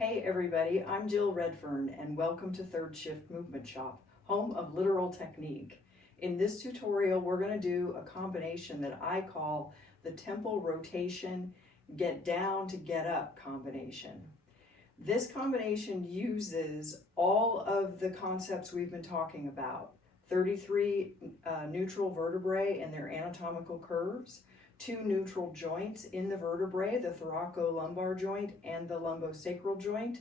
Hey everybody, I'm Jill Redfern and welcome to Third Shift Movement Shop, home of literal technique. In this tutorial, we're going to do a combination that I call the temple rotation, get down to get up combination. This combination uses all of the concepts we've been talking about. 33 neutral vertebrae and their anatomical curves, 2 neutral joints in the vertebrae, the thoracolumbar joint and the lumbosacral joint,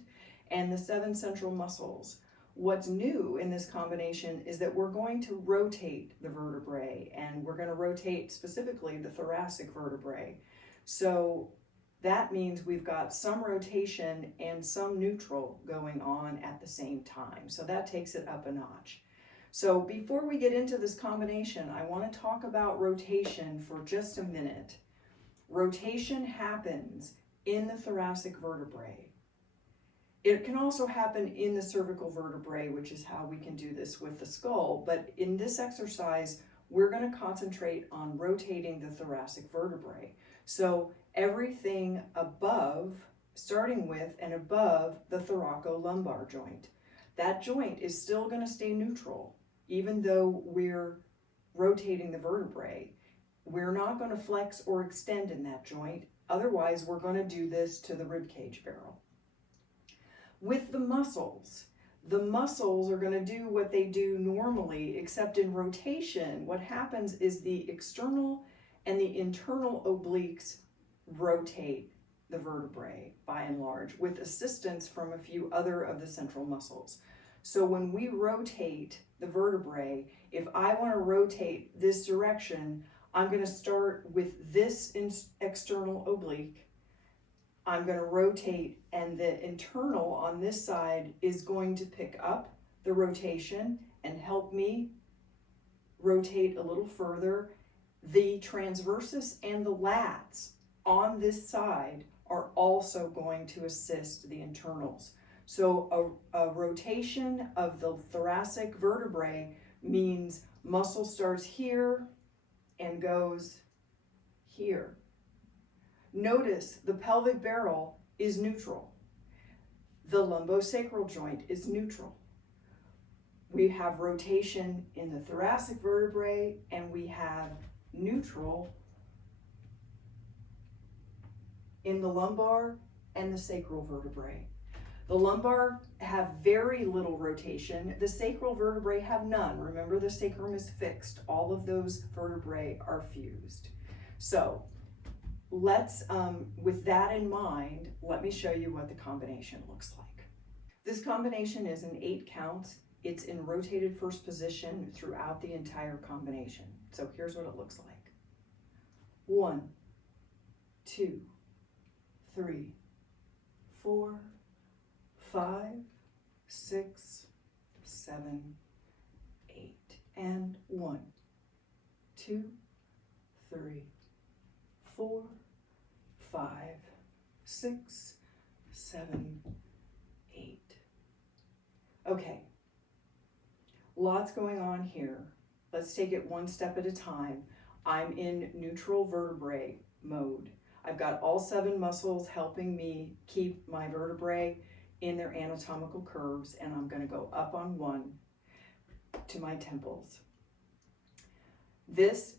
and the 7 central muscles. What's new in this combination is that we're going to rotate the vertebrae, and we're going to rotate specifically the thoracic vertebrae. So that means we've got some rotation and some neutral going on at the same time. So that takes it up a notch. So before we get into this combination, I want to talk about rotation for just a minute. Rotation happens in the thoracic vertebrae. It can also happen in the cervical vertebrae, which is how we can do this with the skull. But in this exercise, we're going to concentrate on rotating the thoracic vertebrae. So everything above, starting with and above the thoracolumbar joint. That joint is still going to stay neutral, even though we're rotating the vertebrae. We're not going to flex or extend in that joint. Otherwise, we're going to do this to the ribcage barrel. With the muscles are going to do what they do normally, except in rotation, what happens is the external and the internal obliques rotate the vertebrae by and large, with assistance from a few other of the central muscles. So when we rotate the vertebrae, if I want to rotate this direction, I'm going to start with this external oblique. I'm going to rotate, and the internal on this side is going to pick up the rotation and help me rotate a little further. The transversus and the lats on this side are also going to assist the internals. So a rotation of the thoracic vertebrae means muscle starts here and goes here. Notice the pelvic barrel is neutral. The lumbosacral joint is neutral. We have rotation in the thoracic vertebrae, and we have neutral in the lumbar and the sacral vertebrae. The lumbar have very little rotation. The sacral vertebrae have none. Remember, the sacrum is fixed. All of those vertebrae are fused. So let's, with that in mind, let me show you what the combination looks like. This combination is in 8 counts. It's in rotated first position throughout the entire combination. So here's what it looks like. 1, 2, 3, 4, 5, 6, 7, 8, and 1, 2, 3, 4, 5, 6, 7, 8. Okay, lots going on here. Let's take it one step at a time. I'm in neutral vertebrae mode. I've got all 7 muscles helping me keep my vertebrae in their anatomical curves, and I'm going to go up on 1 to my temples. This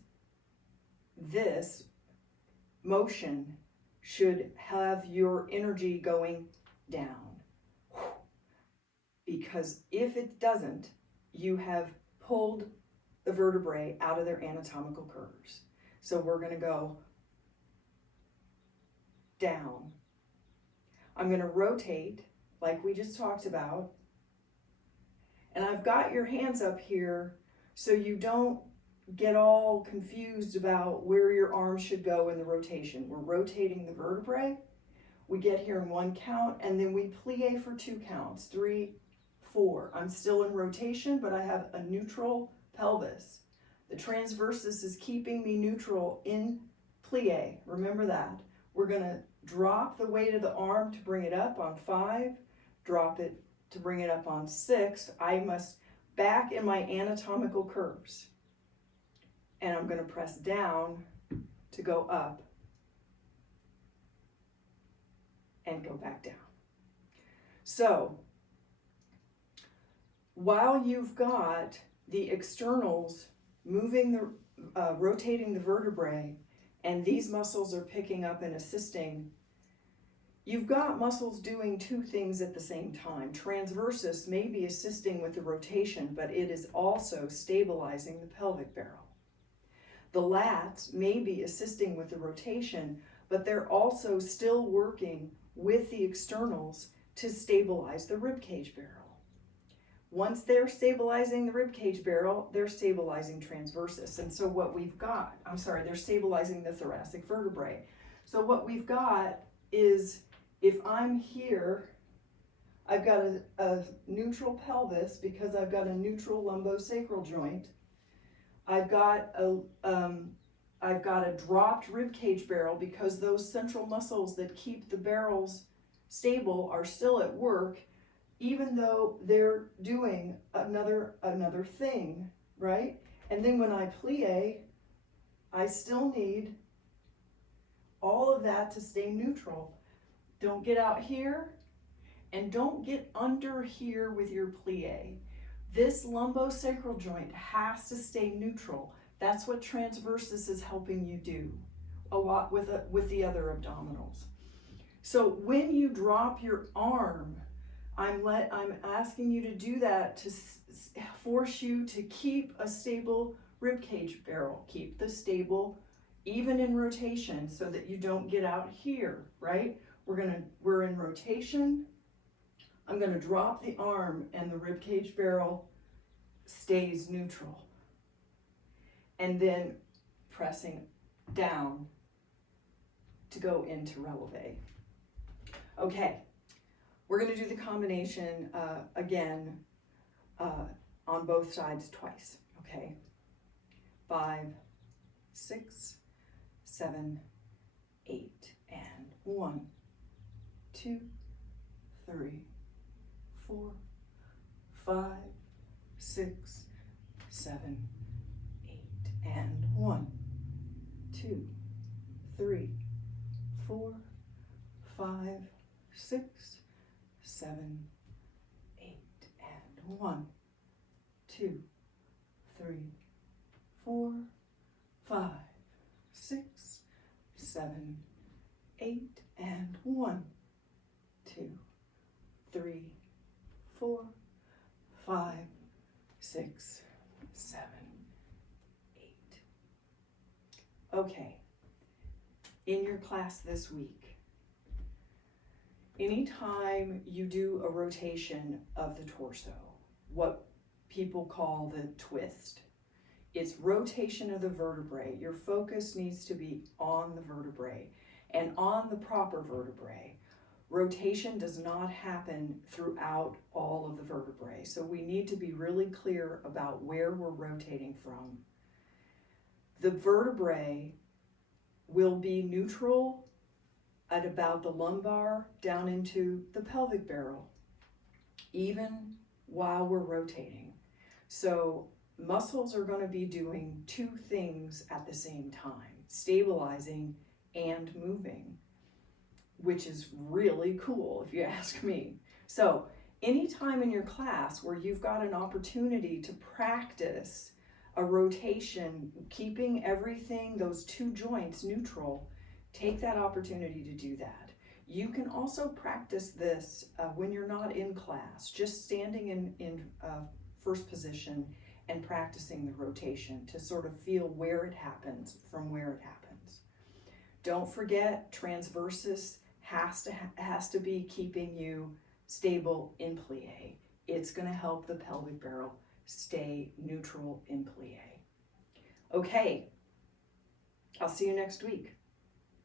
motion should have your energy going down, because if it doesn't, you have pulled the vertebrae out of their anatomical curves. So we're going to go down. I'm going to rotate like we just talked about, and I've got your hands up here so you don't get all confused about where your arms should go in the rotation. We're rotating the vertebrae. We get here in 1 count, and then we plie for 2 counts, 3, 4. I'm still in rotation, but I have a neutral pelvis. The transversus is keeping me neutral in plie. Remember that. We're going to drop the weight of the arm to bring it up on 5, drop it to bring it up on 6. I must back in my anatomical curves. And I'm going to press down to go up and go back down. So while you've got the externals moving rotating the vertebrae, and these muscles are picking up and assisting, you've got muscles doing two things at the same time. Transversus may be assisting with the rotation, but it is also stabilizing the pelvic barrel. The lats may be assisting with the rotation, but they're also still working with the externals to stabilize the ribcage barrel. Once they're stabilizing the ribcage barrel, they're stabilizing transversus. And so what we've got, they're stabilizing the thoracic vertebrae. So what we've got is, if I'm here, I've got a neutral pelvis because I've got a neutral lumbosacral joint. I've got a dropped ribcage barrel because those central muscles that keep the barrels stable are still at work, even though they're doing another thing, right? And then when I plie, I still need all of that to stay neutral. Don't get out here, and don't get under here with your plie. This lumbosacral joint has to stay neutral. That's what transversus is helping you do a lot with the other abdominals. So when you drop your arm, I'm asking you to do that to force you to keep a stable ribcage barrel. Keep the stable even in rotation so that you don't get out here, right? We're in rotation. I'm gonna drop the arm and the ribcage barrel stays neutral. And then pressing down to go into releve. Okay. We're going to do the combination again on both sides twice, okay? 5, 6, 7, 8, and 1, 2, 3, 4, 5, 6, 7, 8, and 1, 2, 3, 4, 5, 6, 7, 8, and 1, 2, 3, 4, 5, 6, 7, 8, and 1, 2, 3, 4, 5, 6, 7, 8. Okay, in your class this week, anytime you do a rotation of the torso, what people call the twist, it's rotation of the vertebrae. Your focus needs to be on the vertebrae and on the proper vertebrae. Rotation does not happen throughout all of the vertebrae, so we need to be really clear about where we're rotating from. The vertebrae will be neutral at about the lumbar down into the pelvic barrel, even while we're rotating. So muscles are going to be doing two things at the same time, stabilizing and moving, which is really cool if you ask me. So anytime in your class where you've got an opportunity to practice a rotation, keeping everything, those two joints neutral, take that opportunity to do that. You can also practice this when you're not in class, just standing in first position and practicing the rotation to sort of feel where it happens from where it happens. Don't forget, transversus has to be keeping you stable in plie. It's going to help the pelvic barrel stay neutral in plie. Okay, I'll see you next week.